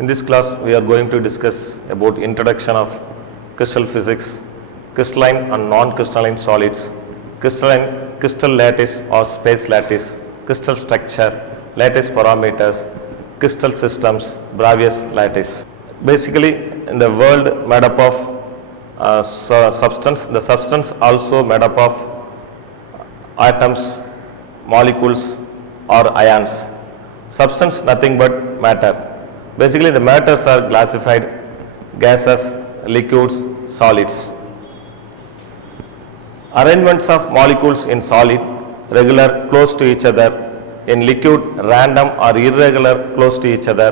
In this class, we are going to discuss about introduction of crystal physics, crystalline and non-crystalline solids, crystal lattice or space lattice, crystal structure, lattice parameters, crystal systems, Bravais lattice. Basically, in the world made up of substance, the substance also made up of atoms, molecules or ions. Substance nothing but matter. Basically, the matters are classified gases, liquids, solids. Arrangements of molecules in solid, regular, close to each other; in liquid, random or irregular, close to each other;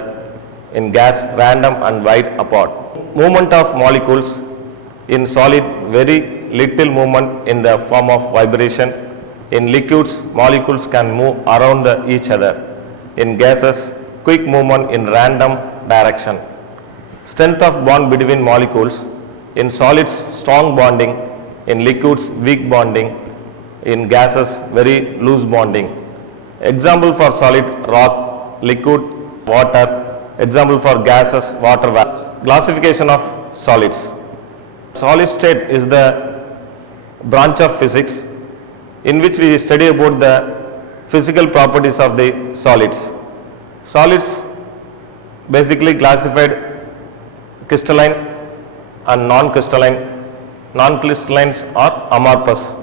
in gas, random and wide apart. Movement of molecules in solid, very little movement in the form of vibration. In liquids, molecules can move around each other. In gases, quick movement in random direction. Strength of bond between molecules: in solids, strong bonding; in liquids, weak bonding; in gases, very loose bonding. Example for solid: rock; liquid, water; example for gases: water vapor. Classification of solids. Solid state is the branch of physics in which we study about the physical properties of the solids. Solids basically classified crystalline and non-crystalline. Non-crystallines are amorphous.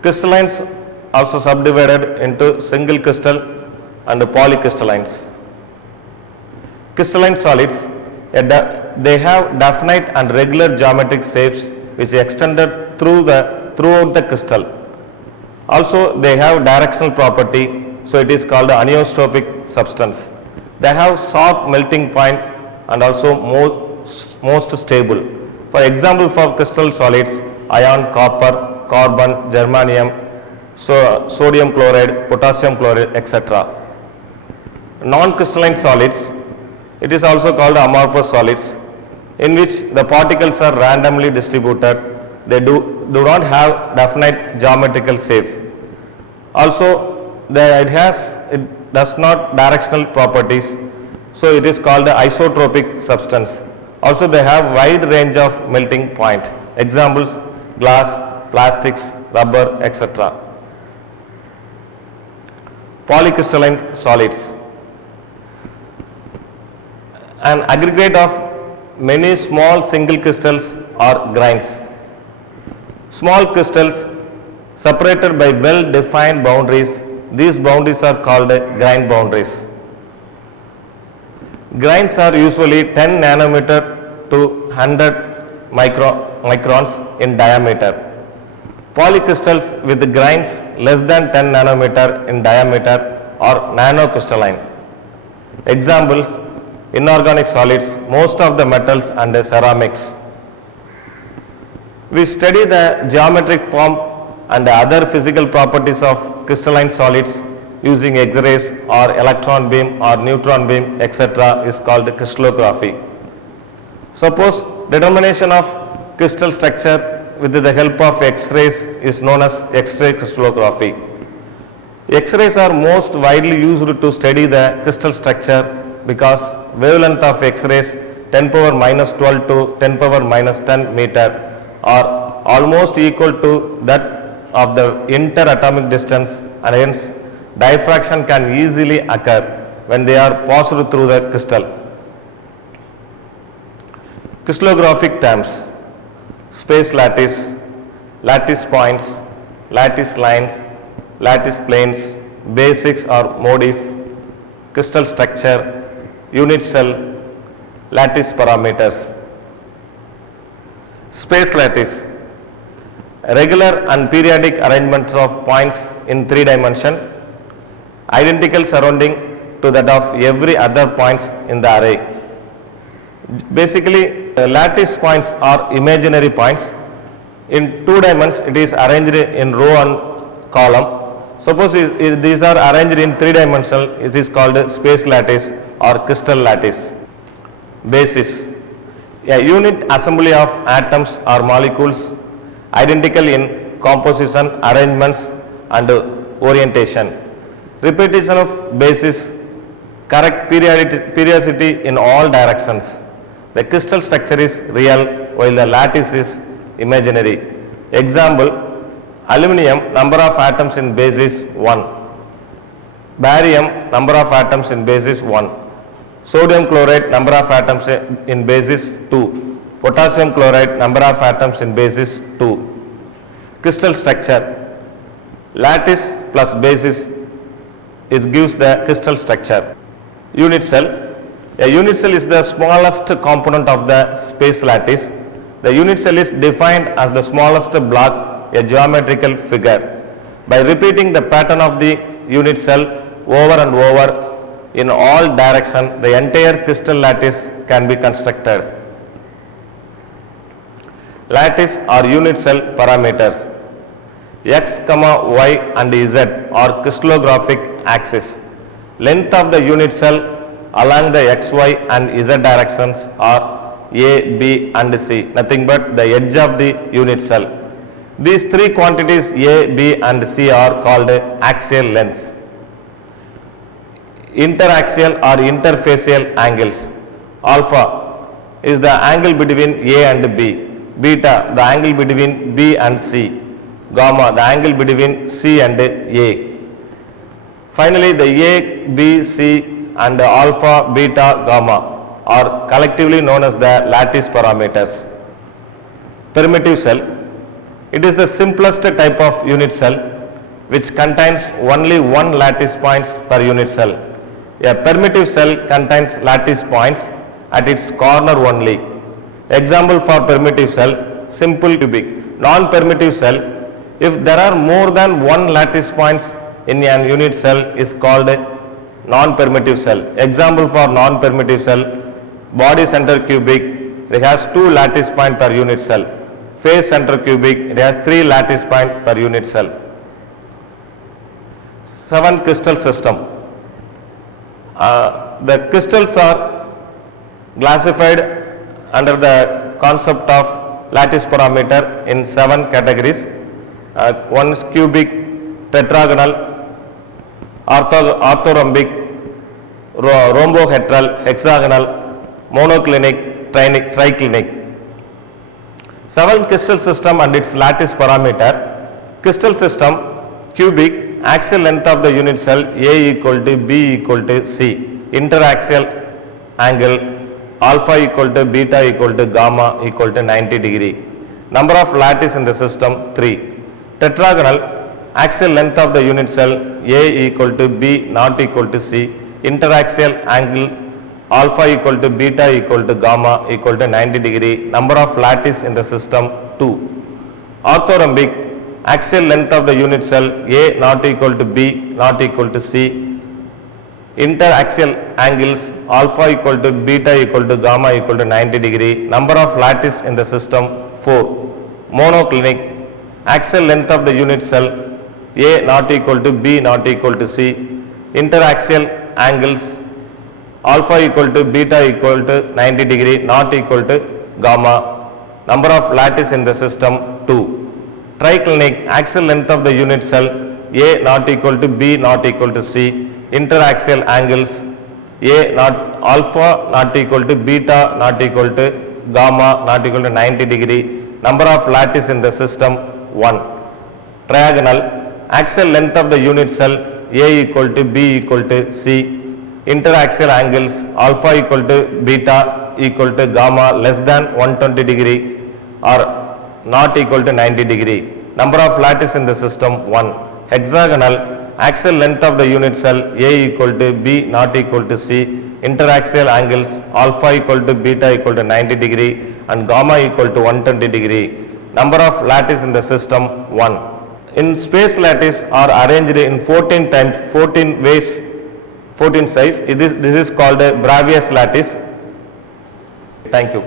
Crystallines also subdivided into single crystal and polycrystallines. Crystalline solids, they have definite and regular geometric shapes which extended throughout the crystal. Also, they have directional property, so it is called anisotropic substance. They have sharp melting point and also most stable. For example, for crystal solids: iron, copper, carbon, germanium, sodium chloride, potassium chloride, etc. Non-crystalline solids, it is also called amorphous solids, in which the particles are randomly distributed. They do not have definite geometrical shape. Also, it does not directional properties, so it is called isotropic substance. Also, they have wide range of melting point. Examples: glass, plastics, rubber, etc. Polycrystalline solids, an aggregate of many small single crystals or grains. Small crystals separated by well-defined boundaries. These boundaries are called grain boundaries. Grains are usually 10 nanometer to 100 microns in diameter. Polycrystals with grains less than 10 nanometer in diameter are nanocrystalline. Examples: inorganic solids, most of the metals and ceramics. We study the geometric form and other physical properties of crystalline solids using X-rays or electron beam or neutron beam, etc. is called crystallography. Suppose determination of crystal structure with the help of X-rays is known as X-ray crystallography. X-rays are most widely used to study the crystal structure because wavelength of X-rays 10 power minus 12 to 10 power minus 10 meter are almost equal to that of the interatomic distance, and hence diffraction can easily occur when they are passed through the crystal. Crystallographic terms: space lattice, lattice points, lattice lines, lattice planes, basics or motif, crystal structure, unit cell, lattice parameters. Space lattice, regular and periodic arrangements of points in 3 dimension, identical surrounding to that of every other points in the array. Basically, lattice points are imaginary points. In 2 dimensions, it is arranged in row and column. Suppose these are arranged in 3 dimensional, it is called space lattice or crystal lattice. Basis, a unit assembly of atoms or molecules identical in composition, arrangements and orientation. Repetition of basis correct periodicity in all directions. The crystal structure is real while the lattice is imaginary. Example, aluminum number of atoms in base is 1. Barium number of atoms in base is 1. Sodium chloride number of atoms in base is 2. Potassium chloride number of atoms in base is 2. Crystal structure, lattice plus basis, it gives the crystal structure. Unit cell, a unit cell is the smallest component of the space lattice. The unit cell is defined as the smallest block, a geometrical figure. By repeating the pattern of the unit cell over and over in all directions, the entire crystal lattice can be constructed. Lattice or unit cell parameters. X, Y and Z are crystallographic axis. Length of the unit cell along the X, Y and Z directions are A, B and C, nothing but the edge of the unit cell. These three quantities A, B and C are called axial lengths. Interaxial or interfacial angles. Alpha is the angle between A and B. Beta, the angle between B and C. Gamma, the angle between C and A. Finally, the A, B, C and alpha, beta, gamma are collectively known as the lattice parameters. Primitive cell. It is the simplest type of unit cell which contains only one lattice points per unit cell. A primitive cell contains lattice points at its corner only. Example for primitive cell, simple cubic. Non-primitive cell, if there are more than one lattice points in an unit cell is called non-primitive cell. Example for non-primitive cell, body center cubic, it has 2 lattice points per unit cell. Face center cubic, it has 3 lattice points per unit cell. 7 crystal system. The crystals are classified under the concept of lattice parameter in 7 categories. One is cubic, tetragonal, orthorhombic, rhombohedral, hexagonal, monoclinic, triclinic. 7 crystal system and its lattice parameter. Crystal system, cubic, axial length of the unit cell A equal to B equal to C. Interaxial angle alpha equal to beta equal to gamma equal to 90 degree. Number of lattice in the system 3. Tetragonal, axial length of the unit cell A equal to B not equal to C. Interaxial angle alpha equal to beta equal to gamma equal to 90 degree. Number of lattice in the system 2. Orthorhombic, axial length of the unit cell A not equal to B not equal to C. Interaxial angles alpha equal to beta equal to gamma equal to 90 degree. Number of lattice in the system 4. Monoclinic, axial length of the unit cell A not equal to B not equal to C. Interaxial angles alpha equal to beta equal to 90 degree not equal to gamma. Number of lattice in the system 2. Triclinic, axial length of the unit cell A not equal to B not equal to C. Interaxial angles A not alpha not equal to beta not equal to gamma not equal to 90 degree. Number of lattice in the system 1. Triagonal, axial length of the unit cell A equal to B equal to C. Interaxial angles alpha equal to beta equal to gamma less than 120 degree or not equal to 90 degree. Number of lattice in the system 1. Hexagonal, axial length of the unit cell A equal to B not equal to C. Interaxial angles alpha equal to beta equal to 90 degree and gamma equal to 120 degree. Number of lattice in the system 1. In space lattice are arranged in 14 times 14 ways, 14 size. This is called a Bravais lattice. Thank you.